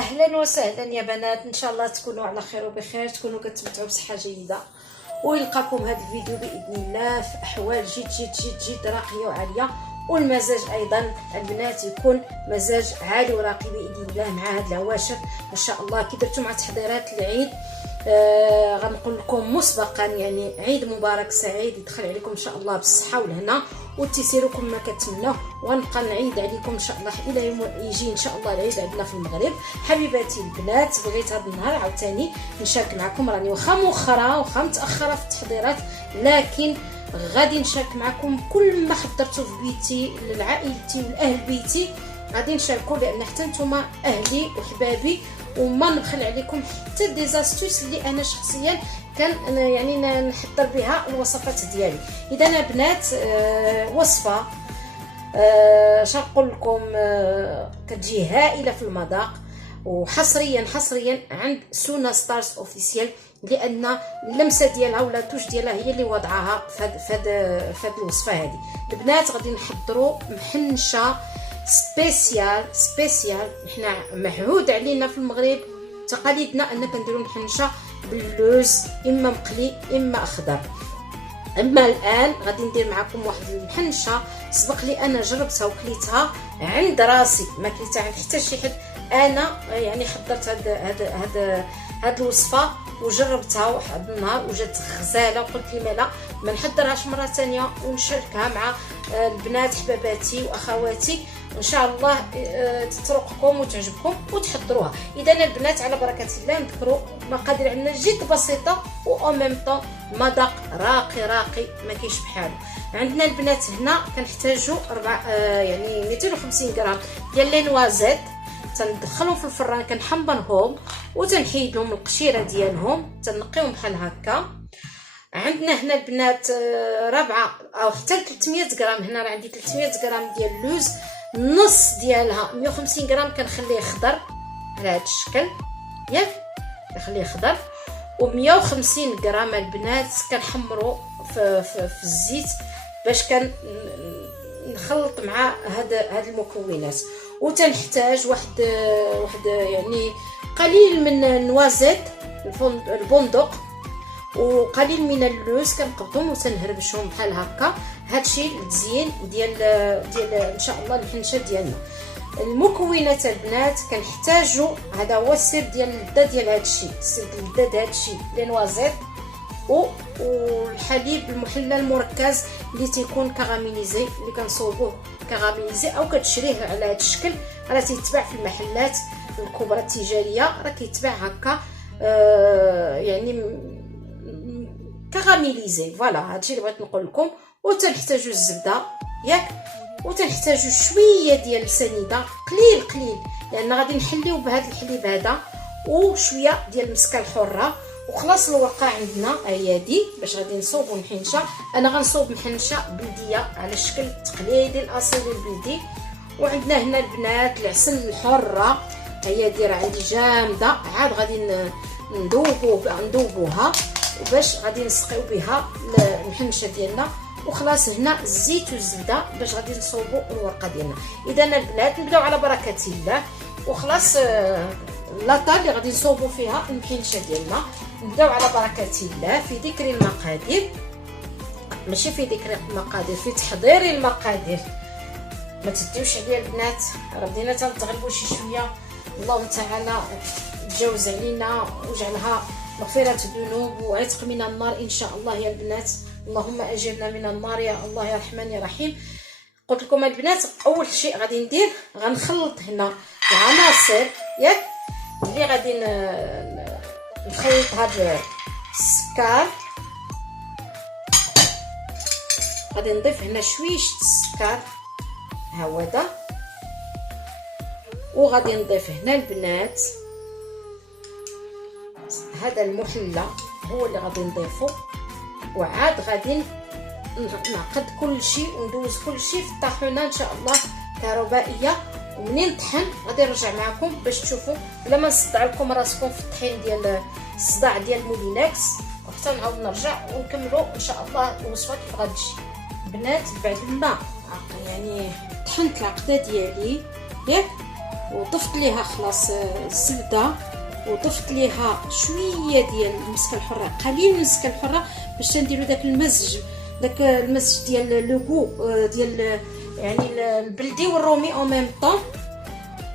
اهلا وسهلا يا بنات، ان شاء الله تكونوا على خير وبخير، تكونوا كتمتعوا بصحه جيده، ويلقاكم هذا الفيديو باذن الله في احوال جد راقيه وعاليه، والمزاج ايضا البنات يكون مزاج عالي وراقي باذن الله مع هاد العواشر ان شاء الله. كي درتو مع تحضيرات العيد غنقول لكم مسبقا يعني عيد مبارك سعيد، يدخل عليكم ان شاء الله بالصحه والهنا والتيسير كما كتمناو، ونبقى نعيد عليكم ان شاء الله الى يوم يجي ان شاء الله العيد عندنا في المغرب. حبيباتي البنات، بغيت هذا النهار عاوتاني نشارك معكم، راني واخا مؤخرا واخا متاخره في التحضيرات، لكن غادي نشارك معكم كل ما حضرته في بيتي لعائلتي والاهل بيتي، غادي نشاركوا لان حتى نتوما اهلي وحبابي، وما نبخل عليكم حتى دي زاستوس اللي انا شخصيا كان يعني نحضر بها الوصفات ديالي. اذا البنات وصفه شنقول لكم كتجي هائله في المذاق، وحصريا عند سونا ستارز اوفيسيال، لان اللمسه ديالها ولا توش ديالها هي اللي وضعها في الوصفه هذه. البنات غادي نحضروا محنشه سبيسيال حنا معهود علينا في المغرب تقاليدنا ان كنديروا محنشه باللوز، اما مقلي اما اخضر. اما الان غادي ندير معكم واحد المحنشه سبق لي انا جربتها وكليتها عند راسي، ما كليتها عند حتى شي حد، انا يعني حضرت هاد الوصفه وجربتها واحد النهار وجات غزاله، وقلت لي ما نحضرهاش مره ثانيه ونشاركها مع البنات حباباتي واخواتي، ان شاء الله تترقكم وتعجبكم وتحضروها. اذا البنات على بركه الله نذكروا مقادير عندنا جد بسيطه و ميم طون مذاق راقي ما كاينش بحاله. عندنا البنات هنا كنحتاجوا يعني 250 غرام ديال لي نوازيت، تندخلهم في الفران كنحمرهم وتنحيد لهم القشيره ديالهم، تنقيهم بحال هكا. عندنا هنا البنات ربعه او حتى 300 غرام، هنا راه عندي 300 غرام ديال اللوز، نص ديالها 150 غرام كنخليه خضر على هذا الشكل ياك، كنخليه خضر، و150 غرام البنات كنحمروا في الزيت باش نخلط مع هاد المكونات. وتنحتاج واحد يعني قليل من النوازيت البندق وقليل من اللوز، كنقبضهم وتنهربشهم بحال هكا. هادشي التزيين ديال ان شاء الله المحنشه ديالنا. المكونات البنات كنحتاجوا، هذا هو السر ديال اللذه ديال هادشي، السر ديال اللذه ديال هادشي لي نوازيت والحليب المحلى المركز اللي تيكون كراميليزي، اللي كنصوبوه كراميليزي او كتشريه على هذا الشكل، راه تيتباع في المحلات الكبرى التجاريه، راه كيتباع هكا يعني كراميليزي. فوالا هادشي اللي بغيت نقول لكم. وتنحتاجوا الزبده ياك، وتنحتاجوا شويه ديال السنيده قليل لان غادي نحليو بهذا الحليب هذا، وشويه ديال المسكه الحره، وخلاص الورقه عندنا هي دي باش غادي نصوبوا المحنشه. انا غنصوب محنشه بلديه على الشكل التقليدي الاصيل البلدي. وعندنا هنا البنات العسل الحره هي دي راه عندي جامده، عاد غادي ندوبوها باش غادي نسقيو بها المحنشه ديالنا. وخلاص هنا الزيت والزبده باش غادي نصوبوا الورقه ديالنا. اذا البنات نبداو على بركه الله، وخلاص لاطا اللي غادي نصوبوا فيها المحنشه ديالنا. نبداو على بركه الله في ذكر المقادير، ماشي في ذكر المقادير، في تحضير المقادير. ما تديوش عليا البنات، راه بدينا تنتغلبوا شي شويه. الله تعالى تجاوز علينا وجعلها مغفرة الذنوب وعتق من النار ان شاء الله يا البنات. اللهم اجرنا من النار يا الله يا رحمن يا رحيم. قلت لكم البنات اول شيء غادي ندير غنخلط هنا العناصر ياك اللي غادي نخلط هذا السكر. غادي نضيف هنا شويش السكر هاودا، وغادي نضيف هنا البنات هذا المحلى هو اللي غادي نضيفه، وعاد غادي نعقد كل شيء وندوز كل شيء في الطاحونه ان شاء الله كهربائيه. ومنين طحن غادي نرجع معكم باش تشوفوا بلا ما نصدع لكم راسكم في الطحين ديال الصداع ديال مولينكس، وحتى نعاود نرجع ونكملوا ان شاء الله الوصفه كيف غتجي. بنات بعد ما يعني طحنت العقده ديالي ياك وضفت ليها خلاص الزبده، وضفت ليها شويه ديال المسكه الحره، قليل من المسكه الحره باش تنديروا داك المزج، ديال لوغو ديال يعني البلدي والرومي او ميم طون.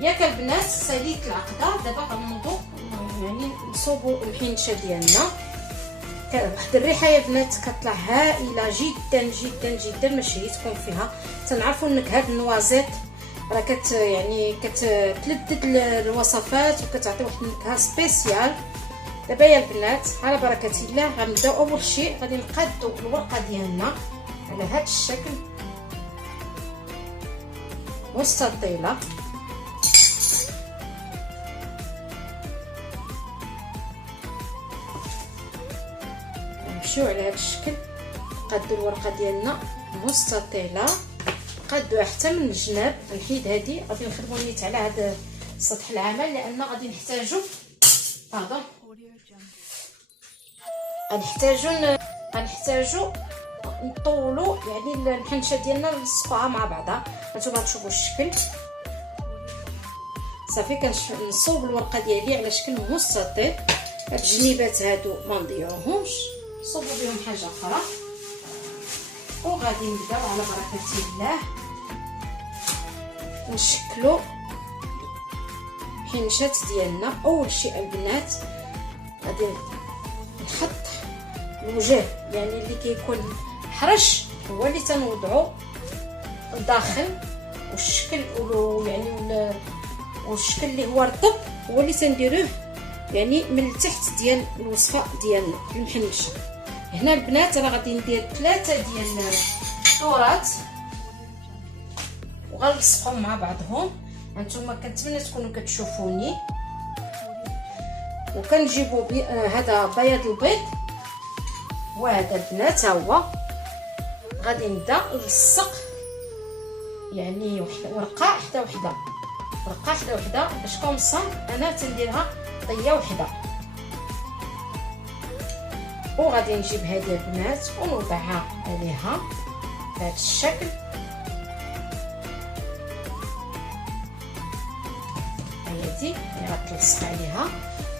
ياك البنات ساليت العقده. دابا غنوضوا يعني نصوبوا الحنشه ديالنا. واحد الريحه يا بنات كتطلع هائله جدا جدا جدا، ما شهيتكم فيها. تنعرفوا انك هاد النوازيط راه كتلذذ الوصفات وكتعطي واحد النكهه سبيسيال. دابا يا البنات على بركه الله غنبداو. اول شيء غادي نقادو الورقه ديالنا على هاد الشكل مستطيله. نمشيو على هاد الشكل، نقادو الورقه ديالنا مستطيله، نقادوها حتى من الجناب. نحيد هادي، غادي نخدمو نيت على هاد سطح العمل لان غادي غنحتاجو نطولو يعني الحنشه ديالنا نصفوها مع بعضها. هانتوما تشوفوا الشكل صافي. كنصوب الورقه ديالي على شكل مستطيل. هاد الجنيبات هادو ما نضيعوهمش، نصوبوا بهم حاجه اخرى وغادي نبداو على بركه الله نشكلوا الحنشات ديالنا. اول شيء البنات غادي نحط الوجه يعني اللي كيكون حرش هو اللي تنوضعو الداخل، والشكل يعني والشكل اللي هو رطب هو اللي تنديروه يعني من التحت ديال الوصفه ديالنا المحنشه. هنا البنات راه غادي ندير 3 ديال الدورات وغنلصقهم مع بعضهم. هانتوما كنتمنى تكونوا كتشوفوني. وكنجيبوا هذا بياض البيض وهذا البنات ها هو. غادي نبدا نلصق يعني ورقه حدا وحده، ورقه حدا وحده باش كومسا انا تنديرها طيه وحده. وغادي نجيب هذه البنات ونوضعها عليها بهذا الشكل. هادي اللي غتلصق عليها.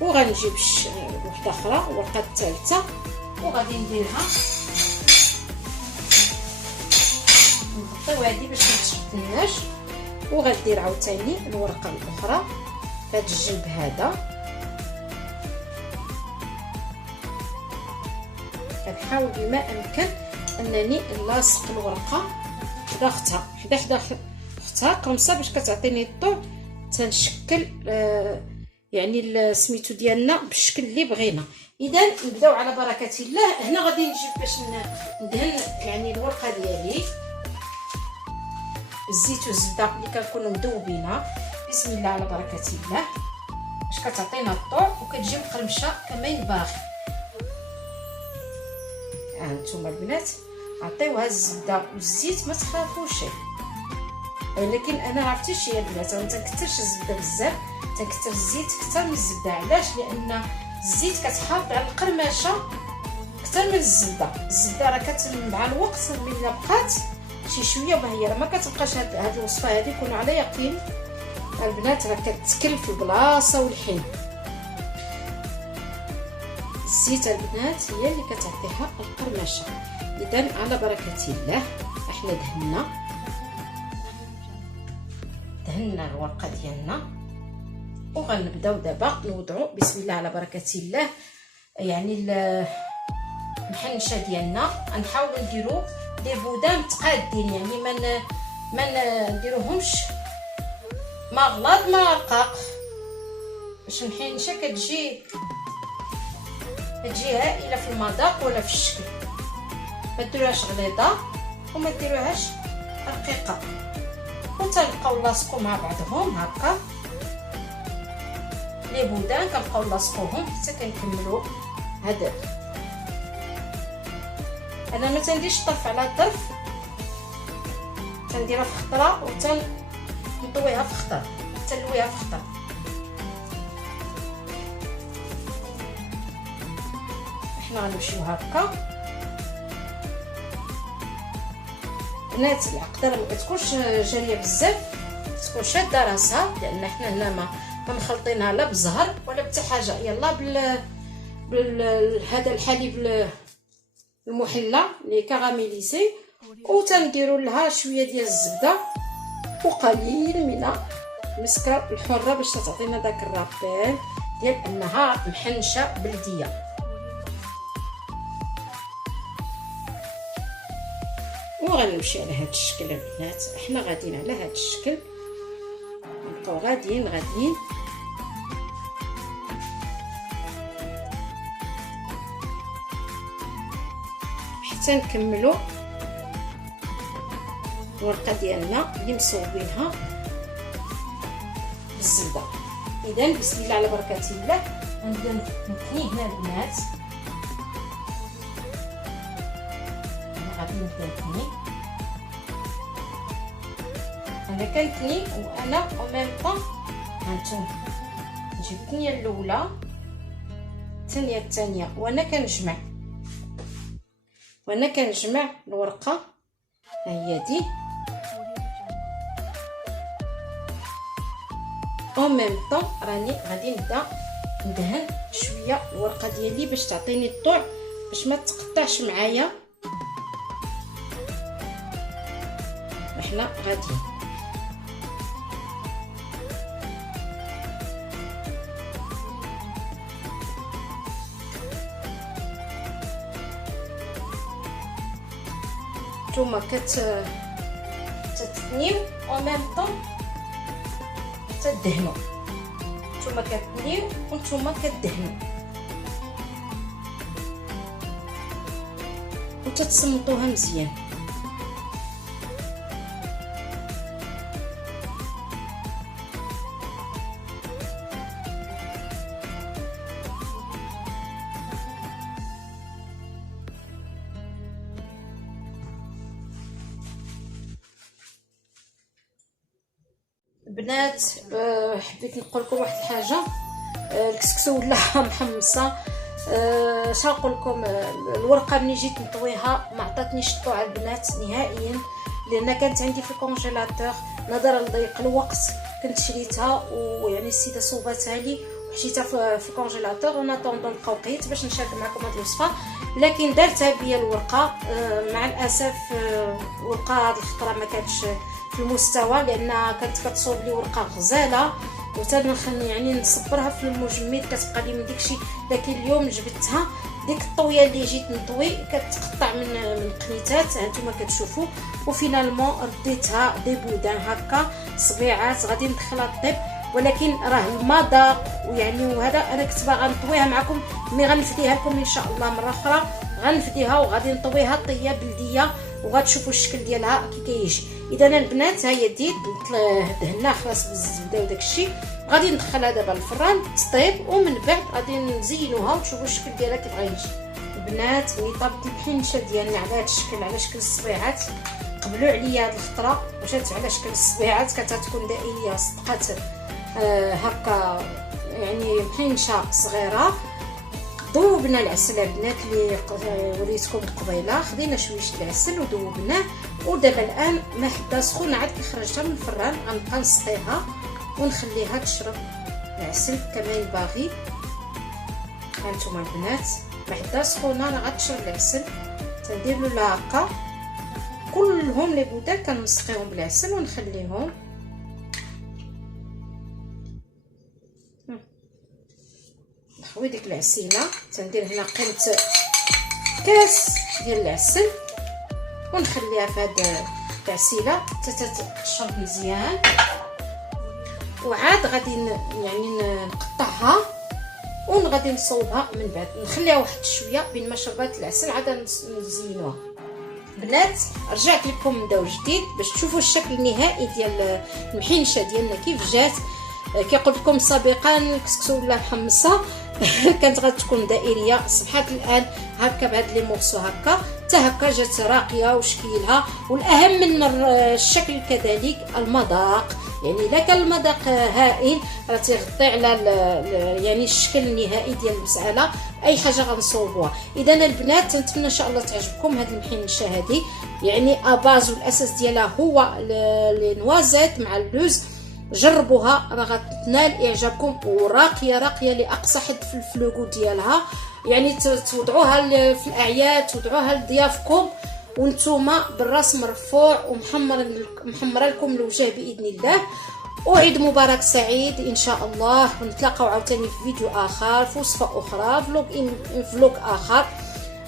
وغنجيب وحده اخرى الورقه الثالثه وغادي نديرها نغطيو هادي باش ما تشدناش. وغندير عاوتاني الورقه الاخرى في هذا الجنب هذا. كنحاول بما امكن انني نلاصق الورقه حدا اختها كومسا باش كتعطيني الطول تنشكل يعني سميتو ديالنا بالشكل اللي بغينا. اذا نبداو على بركه الله. هنا غادي نجيب باش ندهن يعني الورقه ديالي الزيت والزبده اللي كنكونوا مذوبينها. بسم الله على بركه الله باش كتعطينا الطول وكتجي مقرمشه كما ينبغي. هانتوما البنات عطيوها الزبده والزيت ما تخافوش. ولكن انا عرفتي شي البنات ما تنكثرش الزبده بزاف، تنكثر الزيت كثر من الزبده. علاش؟ لان الزيت كتحافظ على القرمشه اكثر من الزبده. الزبده راه مع الوقت ملي بقات شي شويه وهي راه ما كتبقاش. هاد الوصفه هادي كونوا على يقين البنات راه كتكل في البلاصه والحين. الزيت البنات هي اللي كتعطيها القرمشه. اذا على بركه الله احنا دهنا الورقه ديالنا وغنبداو دابا نوضعوا بسم الله على بركه الله يعني المحنشه ديالنا. غنحاولوا نديروا دي بودان متقادين يعني ما نديروهمش ما غلاض ما رقاق باش المحنشه كتجي هائله في المذاق ولا في الشكل. ما ديروهاش غليظه وما ديروهاش رقيقه. وتنبقاو لاصقو مع بعضهم هكا. لي بودان كنبقاو لاصقوهم حتى كنكملوا هذا. انا ما تنديرش الطرف على الظرف، تنديرها في خطره وتنطويها في خطر تنلويها في خطر. احنا غنمشيو هكا. بنات العقده ما كتكونش جاريه بزاف، تكون شاده راسها، لان حنا هنا ما مخلطينها لا بزهر ولا بتا حاجه. يلا هذا الحليب المحلى لي كراميليزي، وتنديروا لها شويه ديال الزبده وقليل من المسكر الحره باش تعطينا داك الرابيل ديال انها محنشه بلديه. وغنمشي على هذا الشكل البنات، احنا غاديين على هذا الشكل، نبقاو غاديين حتى نكملوا الورقه ديالنا اللي مصوبينها بالزبده. اذا بسم الله على بركه الله غنبدا نثني هنا البنات، انا غادي نبدا نثني، انا كنثني وانا او ميم طون هانتوما نجيب الثنيه الاولى الثانيه الثانيه وانا كنجمع الورقه، ها هي دي او ميم طون راني غادي نبدا ندهن شويه الورقه ديالي باش تعطيني الطوع باش ما تقطعش معايا. احنا غاديين نتوما كتثنيو او ميم طون تدهنوا، نتوما كتثنيو ونتوما كدهنوا وتتصمتوها مزيان. بنات حبيت نقول لكم واحد الحاجه، الكسكسو ولا محمصه، اش نقول لكم، الورقه ملي جيت نطويها ما عطاتنيش الطوع البنات نهائيا، لان كانت عندي في الكونجيلاتور نظرا لضيق الوقت كنت شريتها، ويعني السيده صوباتها لي وحشيتها في الكونجيلاتور وانا طوندون لقاو قيت باش نشارك معكم هذه الوصفه، لكن دارتها بيا الورقه. مع الاسف الورقه هذه الخطره ما كانتش في المستوى، لان كانت كتصوب لي ورقه غزاله وتنخلي يعني نصبرها في المجمد كتبقى لي من داكشي. لكن اليوم جبتها ديك الطويه اللي جيت نطوي كتقطع من قنيتات هانتوما كتشوفوا، وفينالمون رديتها دي بودان هكا صبيعات غادي ندخلها الطيب، ولكن راه المذاق ويعني وهذا انا كنت باغا نطويها معكم، مي غنفديها لكم ان شاء الله مره اخرى، غنفديها وغادي نطويها طيه بلديه وغتشوفوا الشكل ديالها كي كيجي. اذا البنات ها هي ديت دهناها خلاص بالزبده وداكشي، غادي ندخلها دابا الفران تطيب، ومن بعد غادي نزينوها وتشوفوا الشكل ديالها كيف غيجي. البنات ملي طابت الحنشه ديالنا على هذا الشكل على شكل الصبيعات، قبلوا عليا هذه الخطره وجات على شكل الصبيعات، كتكون دائريه صدقات هكا يعني محنشه صغيره. ذوبنا العسل البنات اللي وريتكم قبيله، خدينا شويه العسل وذوبناه، ودابا الان ما حدا سخونه عاد كي خرجتها من الفران غنبقى نسقيها ونخليها تشرب العسل كما ينبغي. هانتوما البنات ما حدا سخونه راه غتشرب العسل، تندير لها هكا كلهم لي بودان كنسقيهم بالعسل ونخليهم. نحوي ديك العسيله، تندير هنا قيمه كاس ديال العسل ونخليها في هاد العسيله حتى تشرب مزيان، وعاد غادي يعني نقطعها وغادي نصوبها من بعد، نخليها واحد شويه بين ما شربات العسل عاد نزينوها. بنات رجعت لكم من دور جديد باش تشوفوا الشكل النهائي ديال المحنشه ديالنا كيف جات. كي قلت لكم سابقا الكسكسو ولا محمصه كانت غتكون دائريه، صبحات الان هكا بهاد لي مورسو هكا حتى هكا جات راقيه وشكيلها. والاهم من الشكل كذلك المذاق، يعني الا كان المذاق هائل راه تيغطي على يعني الشكل النهائي ديال المساله اي حاجه غنصوبوها. اذا البنات نتمنى ان شاء الله تعجبكم هذه المحنشه هذه، يعني اباز والاساس ديالها هو لي نوازيت مع اللوز جربوها راه غتنال اعجابكم، وراقيه راقيه لاقصى حد في الفلوغو ديالها. يعني توضعوها في الاعياد، توضعوها لضيافكم وانتوما بالراس مرفوع ومحمره لكم الوجه باذن الله. وعيد مبارك سعيد ان شاء الله، ونتلاقاو عاوتاني في فيديو اخر، في وصفه اخرى، فلوق اخر.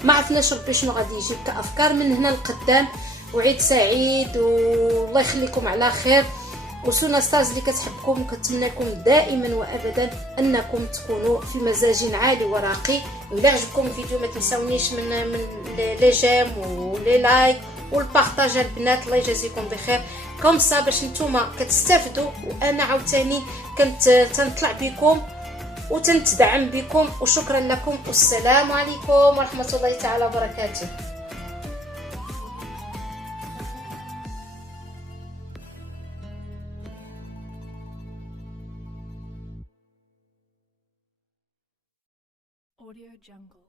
ما عرفناش ربي شنو غادي يجيب كافكار من هنا لقدام. وعيد سعيد والله يخليكم على خير. وسونا ستارز اللي كتحبكم وكتمنى لكم دائما وابدا انكم تكونوا في مزاج عالي وراقي. الا عجبكم الفيديو ما تنساونيش من لي جيم ولي لايك والبارطاج البنات. الله يجازيكم بخير كوم صا باش نتوما كتستافدوا، وانا عاوتاني كنت تنطلع بكم وتنتدعم بكم. وشكرا لكم، والسلام عليكم ورحمه الله تعالى وبركاته. Audio Jungle.